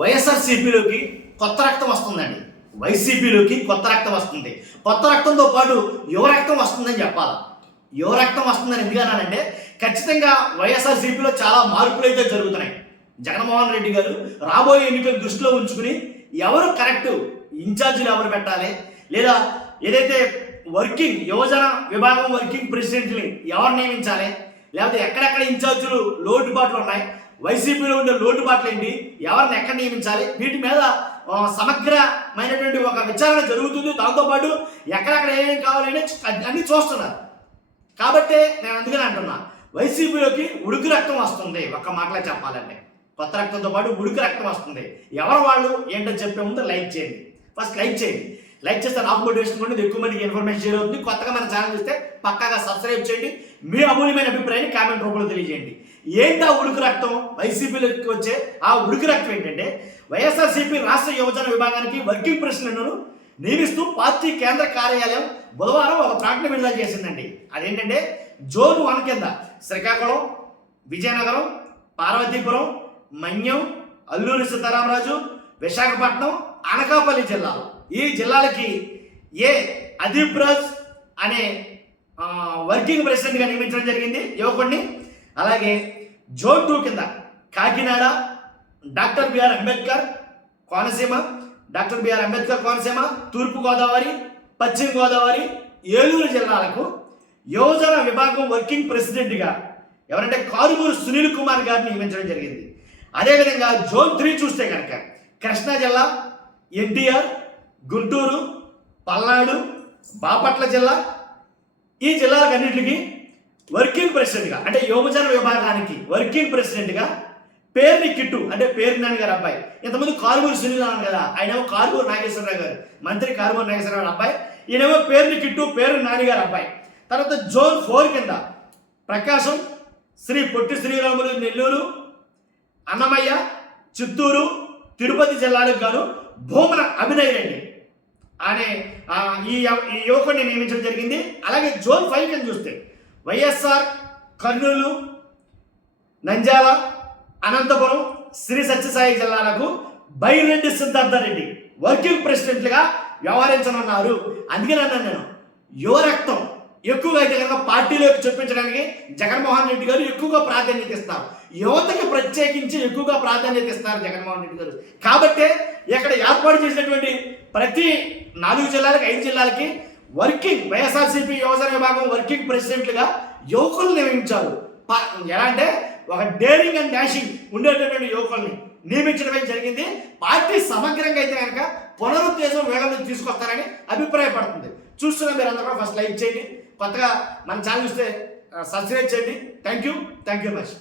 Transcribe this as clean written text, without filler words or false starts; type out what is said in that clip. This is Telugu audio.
వైఎస్ఆర్సీపీలోకి కొత్త రక్తం వస్తుందండి. వైసీపీలోకి కొత్త రక్తం వస్తుంది. కొత్త రక్తంతో పాటు యువ రక్తం వస్తుందని చెప్పాలి. యువ రక్తం వస్తుందని ఎందుకన్నానంటే ఖచ్చితంగా వైఎస్ఆర్సీపీలో చాలా మార్పులు అయితే జరుగుతున్నాయి. జగన్మోహన్ రెడ్డి గారు రాబోయే ఎన్నికలు దృష్టిలో ఉంచుకుని ఎవరు కరెక్ట్ ఇన్ఛార్జీలు ఎవరు పెట్టాలి, లేదా ఏదైతే వర్కింగ్ యువజన విభాగం వర్కింగ్ ప్రెసిడెంట్ని ఎవరు నియమించాలి, లేకపోతే ఎక్కడెక్కడ ఇన్ఛార్జీలు లోటుబాట్లు ఉన్నాయి, వైసీపీలో ఉండే లోటుబాట్లు ఏంటి, ఎవరిని ఎక్కడ నియమించాలి, వీటి మీద సమగ్రమైనటువంటి ఒక విచారణ జరుగుతుంది. దాంతోపాటు ఎక్కడెక్కడ ఏమేమి కావాలని అన్నీ చూస్తున్నారు. కాబట్టే నేను అందుకని అంటున్నా, వైసీపీలోకి ఉడుకు రక్తం వస్తుంది. ఒక్క మాటలో చెప్పాలంటే కొత్త రక్తంతో పాటు ఉడుకు రక్తం వస్తుంది. ఎవరు వాళ్ళు ఏంటో చెప్పే ముందు లైక్ చేయండి. ఫస్ట్ లైక్ చేయండి. లైక్ చేస్తే నాకు మోటివేషన్ కూడా ఎక్కువ మందికి ఇన్ఫర్మేషన్ షేర్ అవుతుంది. కొత్తగా మన ఛానల్ చూస్తే పక్కాగా సబ్స్క్రైబ్ చేయండి. మీ అమూల్యమైన అభిప్రాయాన్ని కామెంట్ రూపంలో తెలియజేయండి. ఏంటి ఆ ఉడుకు రక్తం? వైసీపీలోకి వచ్చే ఆ ఉడుకు రక్తం ఏంటంటే వైఎస్ఆర్సీపీ రాష్ట్ర యువజన విభాగానికి వర్కింగ్ ప్రెసిడెంట్ను నియమిస్తూ పార్టీ కేంద్ర కార్యాలయం బుధవారం ఒక ప్రకటన విడుదల చేసిందండి. అదేంటంటే జోన్ 1 కింద శ్రీకాకుళం, విజయనగరం, పార్వతీపురం, మన్యం, అల్లూరి సీతారామరాజు, విశాఖపట్నం, అనకాపల్లి జిల్లాలు. ఈ జిల్లాలకి అదీప్ రాజ్ అనే వర్కింగ్ ప్రెసిడెంట్గా నియమించడం జరిగింది యువకుడిని. అలాగే జోన్ 2 కింద Kakinada, doctor B R Ambedkar Konaseema, doctor B R Ambedkar Konaseema, తూర్పుగోదావరి, పశ్చిమ గోదావరి, ఏలూరు జిల్లాలకు యువజన విభాగం వర్కింగ్ ప్రెసిడెంట్గా ఎవరంటే కారుమూరు సునీల్ కుమార్ గారిని నియమించడం జరిగింది. అదేవిధంగా జోన్ 3 చూస్తే కనుక కృష్ణా జిల్లా, ఎన్టీఆర్, గుంటూరు, పల్నాడు, బాపట్ల జిల్లా, ఈ జిల్లాలకన్నింటికి వర్కింగ్ ప్రెసిడెంట్గా అంటే యువజన విభాగానికి వర్కింగ్ ప్రెసిడెంట్గా పేరుని కిట్టు అంటే పేరు నాని గారు అబ్బాయి. ఇంతకుముందు కారుమూరి సునీల్ అన్నాను కదా, ఆయనేమో కారుమూరి నాగేశ్వరరావు గారు, మంత్రి కారుమూరి నాగేశ్వరరావు అబ్బాయి. ఈయనేమో పేరుని కిట్టు పేరు నాని గారు అబ్బాయి. తర్వాత జోన్ 4 కింద ప్రకాశం, శ్రీ పొట్టి శ్రీరాములు నెల్లూరు, అన్నమయ్య, చిత్తూరు, తిరుపతి జిల్లాలకు గాను భూమన అభినయ్ రెడ్డి అనే ఈ యువకుడిని నియమించడం జరిగింది. అలాగే జోన్ 5 కింద చూస్తే వైఎస్ఆర్ కర్నూలు, నంద్యాల, అనంతపురం, శ్రీ సత్యసాయి జిల్లాలకు బైరెడ్డి సిద్ధార్థరెడ్డి వర్కింగ్ ప్రెసిడెంట్లుగా వ్యవహరించనున్నారు. అందుకని అన్నాను నేను, యువ రక్తం ఎక్కువగా అయితే కనుక పార్టీలోకి చూపించడానికి జగన్మోహన్ రెడ్డి గారు ఎక్కువగా ప్రాధాన్యత ఇస్తారు. యువతకి ప్రత్యేకించి ఎక్కువగా ప్రాధాన్యత ఇస్తారు జగన్మోహన్ రెడ్డి గారు. కాబట్టే ఇక్కడ ఏర్పాటు చేసినటువంటి ప్రతి 4 జిల్లాలకి 5 జిల్లాలకి వర్కింగ్ వైఎస్ఆర్సీపీ యువజన విభాగం వర్కింగ్ ప్రెసిడెంట్లుగా యువకులు నియమించారు. ఎలా అంటే ఒక డేరింగ్ అండ్ డాషింగ్ ఉండేటటువంటి యువకుల్ని నియమించడమే జరిగింది. పార్టీ సమగ్రంగా అయితే కనుక పునరుత్తేజం వేళను తీసుకొస్తారని అభిప్రాయపడుతుంది. చూస్తున్న మీరు అందరూ ఫస్ట్ లైక్ చేయండి. కొత్తగా మన ఛానల్ చూస్తే సబ్స్క్రైబ్ చేయండి. Thank you much.